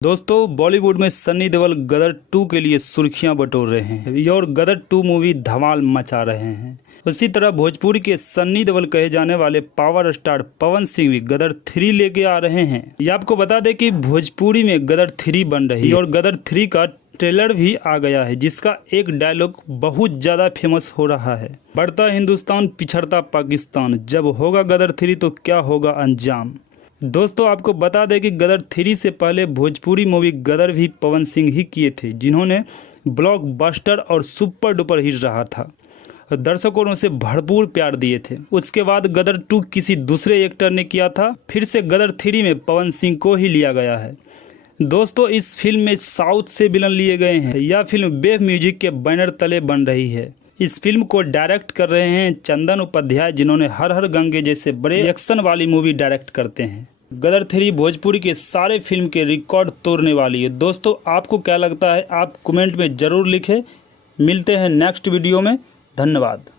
दोस्तों बॉलीवुड में सन्नी देओल गदर 2 के लिए सुर्खियां बटोर रहे हैं और गदर 2 मूवी धमाल मचा रहे हैं। उसी तरह भोजपुरी के सन्नी देओल कहे जाने वाले पावर स्टार पवन सिंह भी गदर 3 लेके आ रहे हैं। ये आपको बता दें कि भोजपुरी में गदर 3 बन रही है और गदर 3 का ट्रेलर भी आ गया है, जिसका एक डायलॉग बहुत ज़्यादा फेमस हो रहा है। बढ़ता हिंदुस्तान पिछड़ता पाकिस्तान, जब होगा गदर 3 तो क्या होगा अंजाम। दोस्तों आपको बता दें कि गदर 3 से पहले भोजपुरी मूवी गदर भी पवन सिंह ही किए थे, जिन्होंने ब्लॉकबस्टर और सुपर डुपर हिट रहा था। दर्शकों ने उसे भरपूर प्यार दिए थे। उसके बाद गदर 2 किसी दूसरे एक्टर ने किया था। फिर से गदर 3 में पवन सिंह को ही लिया गया है। दोस्तों इस फिल्म में साउथ से विलन लिए गए हैं। यह फिल्म वेव म्यूजिक के बैनर तले बन रही है। इस फिल्म को डायरेक्ट कर रहे हैं चंदन उपाध्याय, जिन्होंने हर हर गंगे जैसे बड़े एक्शन वाली मूवी डायरेक्ट करते हैं। गदर 3 भोजपुरी के सारे फिल्म के रिकॉर्ड तोड़ने वाली है। दोस्तों आपको क्या लगता है, आप कमेंट में ज़रूर लिखें। मिलते हैं नेक्स्ट वीडियो में। धन्यवाद।